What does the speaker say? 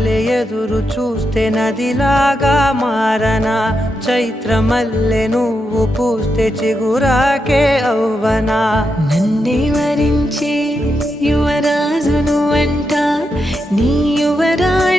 మల్లె ఎదురు చూస్తే నదిలాగా మారనా, చైత్ర మల్లె నువ్వు పూస్తే చిగురాకే అవ్వనా. నన్నే వరించే యువరాజును అంట నీ యువరా